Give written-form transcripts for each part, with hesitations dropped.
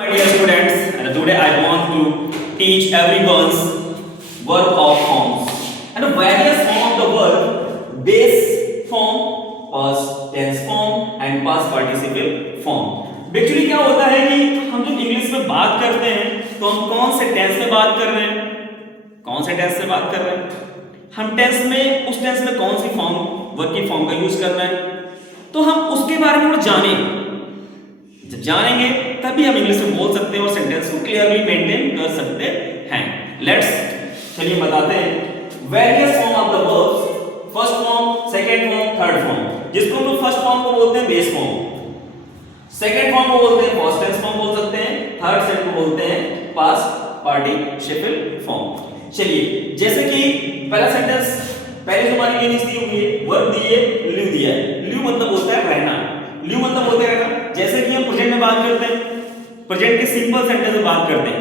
My dear students, and today I want to teach everyone's verb of forms and the various form of the verb: base form, past tense form and past participle form. Actually क्या होता है कि हम जब English में बात करते हैं तो हम कौन से टेंस में बात कर रहे हैं, कौन से टेंस से बात कर रहे हैं, हम टेंस में उस टेंस में कौन सी फॉर्म वर्ब की फॉर्म का यूज करना है, तो हम उसके बारे में जाने, जब जानेंगे तभी हम इंग्लिश में बोल सकते हैं और सेंटेंस को क्लियरली मेंटेन कर सकते हैं। लेट्स चलिए बताते हैं various form of the verbs, first form, second form, third form. जिसको हम लोग फर्स्ट फॉर्म को बोलते हैं बेस फॉर्म, सेकंड फॉर्म को बोलते हैं पास्ट टेंस फॉर्म बोल सकते हैं, थर्ड सेट को बोलते हैं पास्ट पार्टिसिपल फॉर्म। चलिए जैसे कि पहला सेंटेंस, पहले जो हमारी यूनिट दी हुई है, वर्ब दी है, लिव दिया है। लिव मतलब होता है रहना, लिव मतलब होता है रहना। जैसे कि हम प्रेजेंट में बात करते हैं, प्रेजेंट के सिंपल सेंटेंस में बात करते हैं,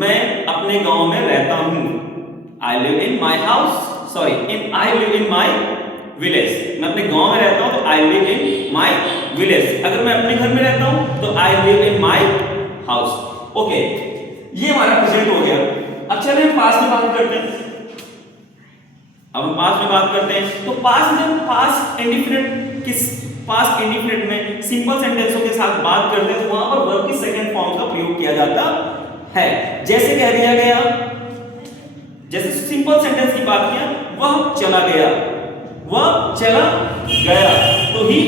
मैं अपने गांव में रहता हूं, I live in my house, I live in my village. मैं अपने गांव में रहता हूं तो I live in my village. अगर मैं अपने घर में रहता हूं तो I live in my house. Okay, ये हमारा प्रेजेंट हो गया। अब चलिए हम पास्ट में बात करते हैं। अब हम पास्ट में बात करते हैं तो पास्ट में पास्ट इंडेफिनिट किस पास्ट इंडेफिनिट में सिंपल सेंटेंसों के साथ बात करते हैं तो वहां पर वर्ब की सेकंड फॉर्म का प्रयोग किया जाता है। जैसे कह दिया गया, जैसे सिंपल सेंटेंस की बात किया, वह चला गया, वह चला गया, तो ही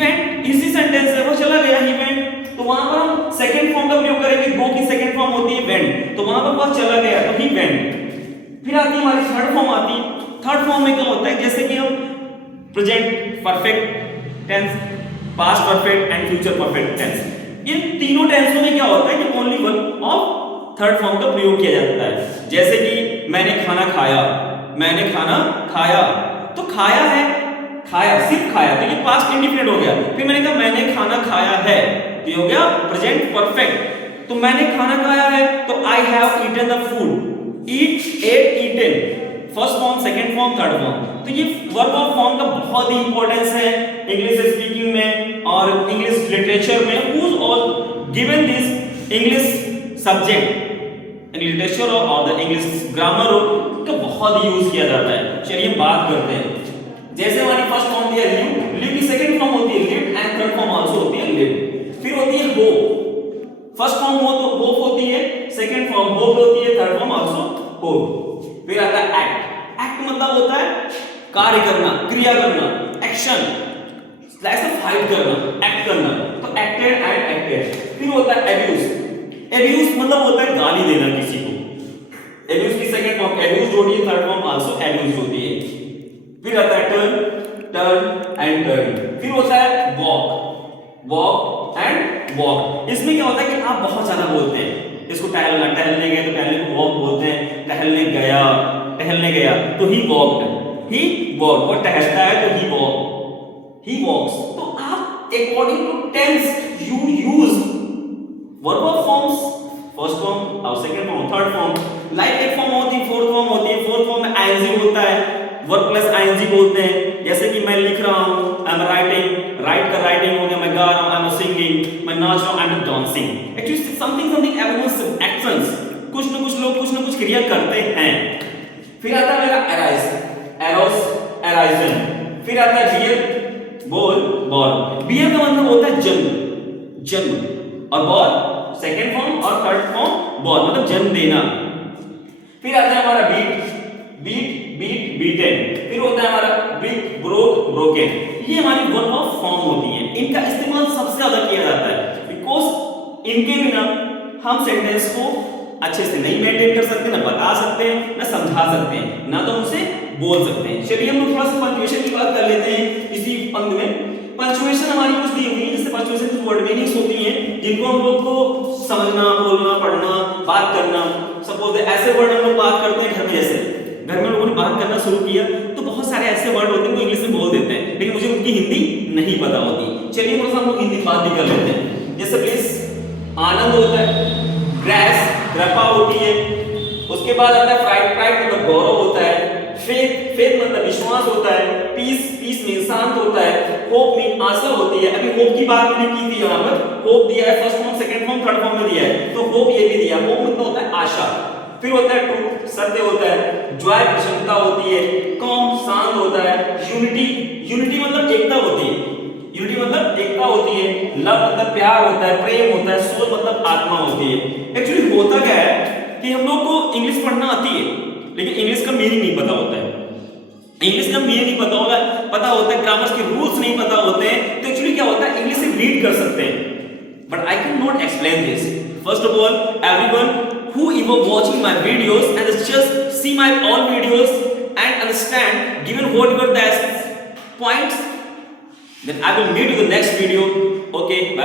वेंट। इसी सेंटेंस से वो चला गया, ही वेंट, तो वहां पर हम सेकंड फॉर्म का प्रयोग करेंगे। गो की सेकंड फॉर्म होती है वेंट, तो वहां पर वह चला गया तो ही वेंट। फिर आती है हमारी थर्ड फॉर्म आती है। थर्ड फॉर्म में क्या होता है, जैसे कि हम present perfect tense, past perfect and future perfect tense, इन तीनों टेंसों में क्या होता है कि only verb of third form का प्रयोग किया जाता है। जैसे कि मैंने खाना खाया, मैंने खाना खाया, तो खाया है, खाया सिर्फ खाया, तो ये पास्ट इंडेफिनिट हो गया। फिर मैंने कहा मैंने खाना खाया है, तो ये हो गया प्रेजेंट परफेक्ट। तो मैंने खाना खाया है तो I have eaten the food, eat, ate, eaten, first form, second form, third form. तो ये वर्ब ऑफ फॉर्म का बहुत ही इंपॉर्टेंस है इंग्लिश स्पीकिंग में और इंग्लिश लिटरेचर में। Who is all given this English subject, English literature और द इंग्लिश ग्रामर का बहुत यूज किया जाता है। चलिए बात करते हैं। जैसे हमारी फर्स्ट फॉर्म होती है लिव, लिव की सेकंड फॉर्म होती है live and third form also होती है लिव। फिर होती है हो, फर्स्ट फॉर्म हो तो होप होती है, सेकंड फॉर्म होप होती है, थर्ड फॉर्म आल्सो होप। फिर आता है एक्ट, एक्ट मतलब होता है कार्य करना, क्रिया करना, एक्शन, लाइक फाइट करना, एक्ट करना, तो एक्टेड एंड एक्टेड। फिर होता है एब्यूज, एब्यूज मतलब होता है गाली देना किसी को। एब्यूज की सेकंड फॉर्म एब्यूज होती है, थर्ड फॉर्म आल्सो एब्यूज होती है। फिर आता है टर्न, टर्न एंड टर्न। फिर होता है वॉक, वॉक एंड वॉक। इसमें क्या होता है कि आप बहुत ज्यादा बोलते हैं, इसको टहलना, टहलने गए तो टहलने को वॉक बोलते हैं, टहलने गया, टहलने गया तो ही वॉक्ड, ही वॉक, वो टहलता है तो ही वॉक, ही वॉक्स। तो आप according to tense you use verb of forms, first form और second form, third form. Like एक फॉर्म होती है, फोर्थ फॉर्म होती है। फोर्थ फॉर्म में आईएनजी होता है, वर्ब प्लस आईएनजी बोलते हैं। जैसे कि मैं लिख रहा हूं, आई एम राइटिंग, राइट का राइटिंग हो गया, मैं गा रहा हूं, आई एम सिंगिंग, मैं नाच रहा हूं, I am dancing. Actually something everyone's actions, कुछ ना कुछ लोग कुछ ना कुछ क्रिया करते हैं। फिर आता है मेरा अराइज, एरोस, अराइजन। फिर आता है बियर, बोल, बॉर्न। बियर का मतलब होता है जन्म, जन्म, और बॉर्न सेकंड फॉर्म और थर्ड फॉर्म बॉर्न मतलब जन्म देना। फिर आता है हमारा बीट, बीट, बीट, बीटन। फिर होता है हमारा ब्रेक, ब्रोक, ब्रोकन। ये हमारी वर्ब ऑफ फॉर्म होती है। इनका इस्तेमाल सबसे ज्यादा किया जाता है बिकॉज इनके बिना हम सेंटेंस को अच्छे से नहीं मेंटेन कर सकते, ना बता सकते हैं, ना समझा सकते हैं, ना तो उनसे बोल सकते हैं। चलिए हम लोग थोड़ा सा पंक्चुएशन की बात कर लेते हैं इसी अंग में। पंक्चुएशन हमारी कुछ दी हुई है, जैसे पंक्चुएशन कुछ वर्ड मीनिंग्स होती हैं जिनको हम लोग को समझना, बोलना, पढ़ना, बात करना। सपोज ऐसे वर्ड हम लोग बात करते हैं घर में, जैसे घर में लोगों ने बात करना शुरू किया तो बहुत सारे ऐसे वर्ड होते हैं वो इंग्लिश में बोल देते हैं, लेकिन मुझे उनकी हिंदी नहीं पता होती। चलिए थोड़ा सा हम लोग हिंदी बात भी कर लेते हैं। जैसे प्लीज आनंद होता है, ग्रेस, कृपा होती है। उसके बाद आता है प्राइड, प्राइड मतलब गौरव होता है। फेथ, फेथ मतलब विश्वास होता है, पीस मीन शांत होता है, होप मीन आशा होती है। अभी होप की बात मैंने की थी, यहाँ पर होप दिया है, first form, second form, third form में दिया है, तो होप ये भी दिया। होप मतलब होता है आशा, फिर होता है ट्रूथ सत्य होता है, जॉय प्रसन्नता होती है, कॉम शांत होता है, यूनिटी मतलब एकता होती है, यूनिटी मतलब एकता होती है, लव मतलब प्यार होता है, प्रेम होता है, सोल मतलब आत्मा होती है। एक्चुअली होता क्या है कि हम लोग को इंग्लिश पढ़ना आती है, लेकिन इंग्लिश का मीनिंग नहीं पता होता है, इंग्लिश का मीनिंग नहीं पता होता है, ग्रामर के रूल्स नहीं पता होते हैं, तो एक्चुअली क्या होता है इंग्लिश से रीड कर सकते हैं, but I can not explain this. First of all, everyone who ever watching my videos and just see my all videos and understand given whatever the points, then I will meet you in the next video. Okay, bye.